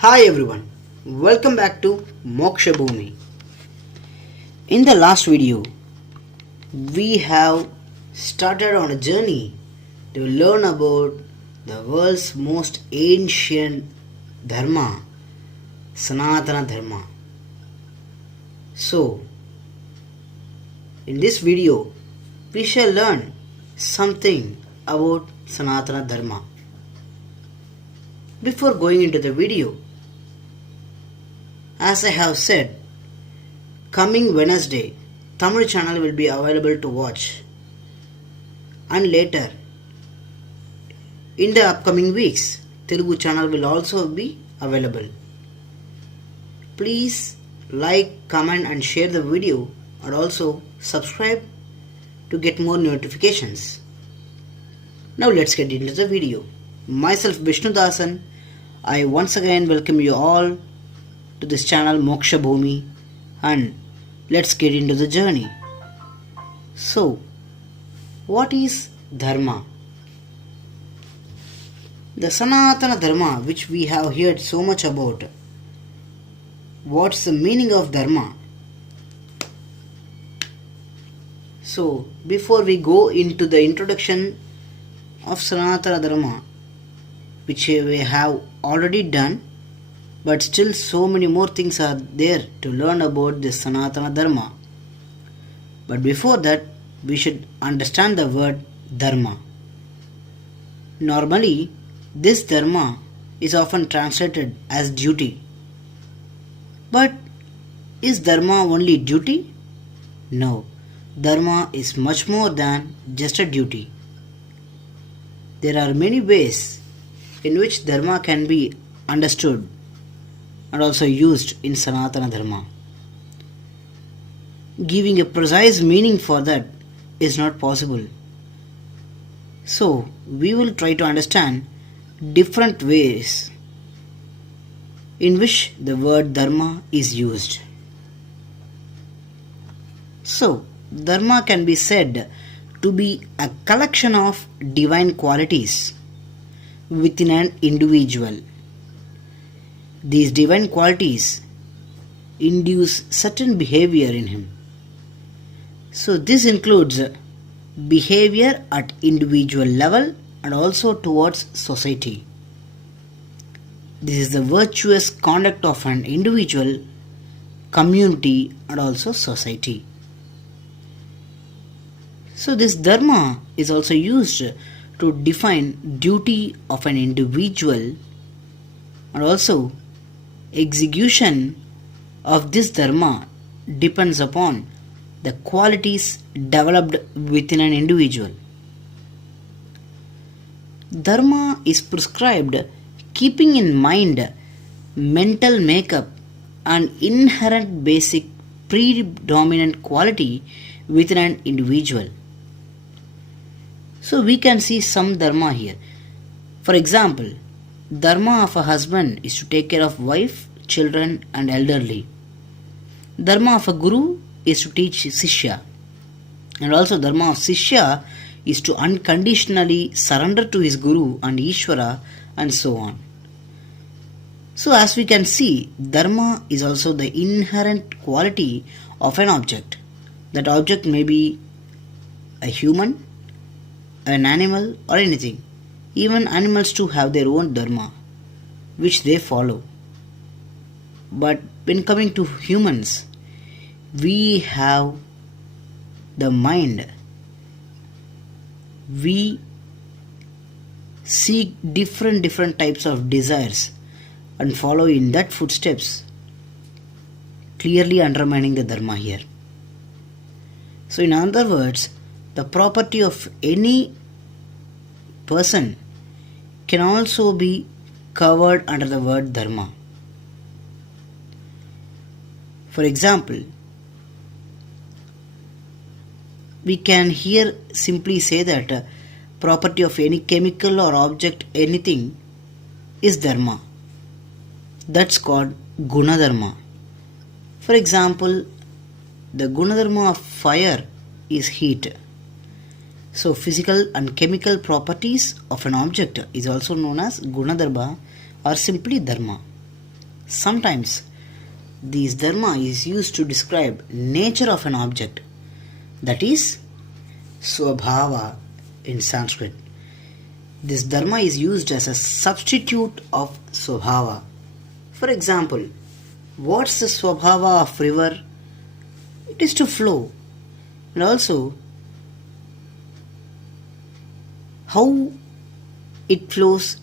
Hi everyone, welcome back to Moksha Bhumi. In the last video, we have started on a journey to learn about the world's most ancient dharma, Sanatana Dharma. So, in this video, we shall learn something about Sanatana Dharma. Before going into the video, as I have said, coming Wednesday, Tamil channel will be available to watch, and later, in the upcoming weeks, Telugu channel will also be available. Please like, comment and share the video and also subscribe to get more notifications. Now let's get into the video. Myself Vishnu Dasan, I once again welcome you all to this channel Moksha Bhumi, and let's get into the journey. So, what is Dharma? The Sanatana Dharma, which we have heard so much about. What's the meaning of Dharma? So, before we go into the introduction of Sanatana Dharma, which we have already done, but still so many more things are there to learn about this Sanatana Dharma. But before that, we should understand the word Dharma. Normally, this Dharma is often translated as duty. But is Dharma only duty? No, Dharma is much more than just a duty. There are many ways in which Dharma can be understood and also used in Sanatana Dharma. Giving a precise meaning for that is not possible. So, we will try to understand different ways in which the word Dharma is used. So, Dharma can be said to be a collection of divine qualities within an individual. These divine qualities induce certain behavior in him. So this includes behavior at individual level and also towards society. This is the virtuous conduct of an individual, community and also society. So this Dharma is also used to define duty of an individual, and also execution of this Dharma depends upon the qualities developed within an individual. Dharma is prescribed keeping in mind mental makeup and inherent basic predominant quality within an individual. So we can see some Dharma here. For example, Dharma of a husband is to take care of wife, children and elderly. Dharma of a guru is to teach Sishya. And also Dharma of Sishya is to unconditionally surrender to his guru and Ishvara and so on. So as we can see, Dharma is also the inherent quality of an object. That object may be a human, an animal or anything. Even animals too have their own Dharma, which they follow. But when coming to humans, we have the mind. We seek different types of desires and follow in that footsteps, clearly undermining the Dharma here. So in other words, the property of any person can also be covered under the word Dharma. For example, we can here simply say that property of any chemical or object, anything, is Dharma. That's called Guna Dharma. For example, the Guna Dharma of fire is heat. So physical and chemical properties of an object is also known as Guna Dharma or simply Dharma. Sometimes this dharma is used to describe nature of an object, that is swabhava in Sanskrit. This dharma is used as a substitute of swabhava. For example, what's the swabhava of river? It is to flow. And also, how it flows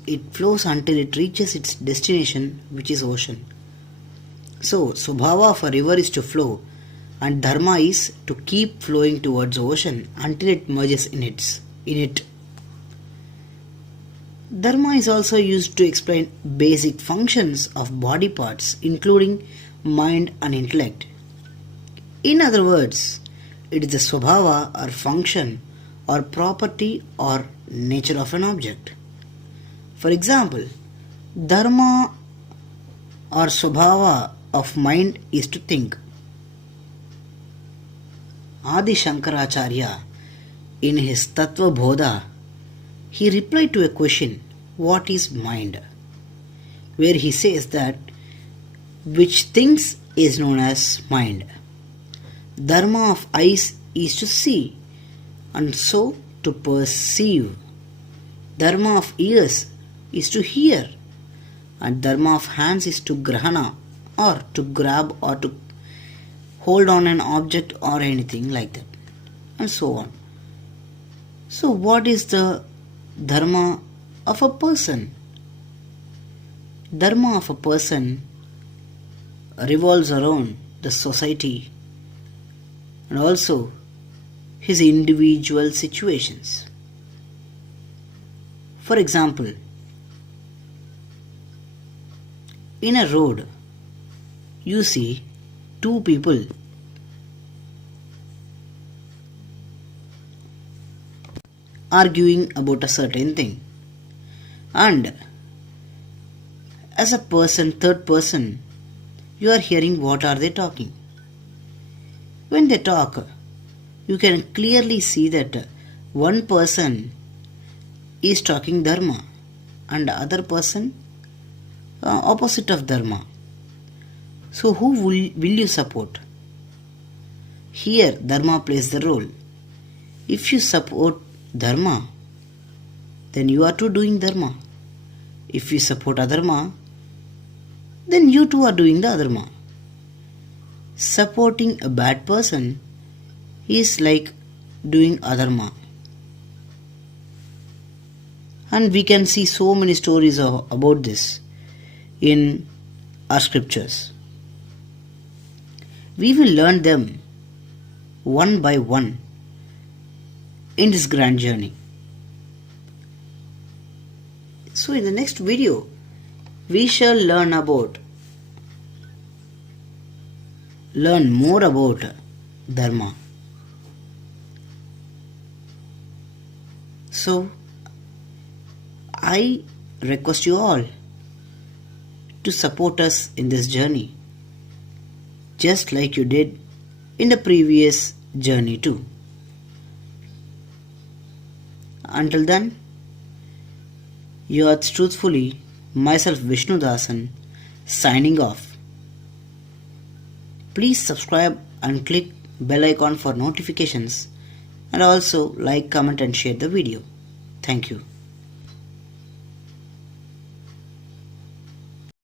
until it reaches its destination, which is ocean. So, swabhava of a river is to flow, and dharma is to keep flowing towards ocean until it merges in it. Dharma is also used to explain basic functions of body parts, including mind and intellect. In other words, it is the swabhava or function or property or nature of an object. For example, dharma or swabhava of mind is to think. Adi Shankaracharya, in his Tattva Bodha, he replied to a question, what is mind? Where he says that which thinks is known as mind. Dharma of eyes is to see, and so to perceive. Dharma of ears is to hear, and dharma of hands is to grahana, or to grab or to hold on an object or anything like that, and so on. So what is the dharma of a person? Dharma of a person revolves around the society and also his individual situations. For example, in a road, you see two people arguing about a certain thing, and as a person, third person, you are hearing what are they talking. When they talk, you can clearly see that one person is talking dharma and the other person opposite of dharma. So who will you support? Here dharma plays the role. If you support dharma, then you are too doing dharma. If you support adharma, then you too are doing the adharma. Supporting a bad person is like doing adharma. And we can see so many stories about this in our scriptures. We will learn them one by one in this grand journey. So in the next video, we shall learn more about dharma. So I request you all to support us in this journey, just like you did in the previous journey too. Until then, yours truthfully, myself Vishnu Dasan, signing off. Please subscribe and click bell icon for notifications, and also like, comment and share the video. Thank you.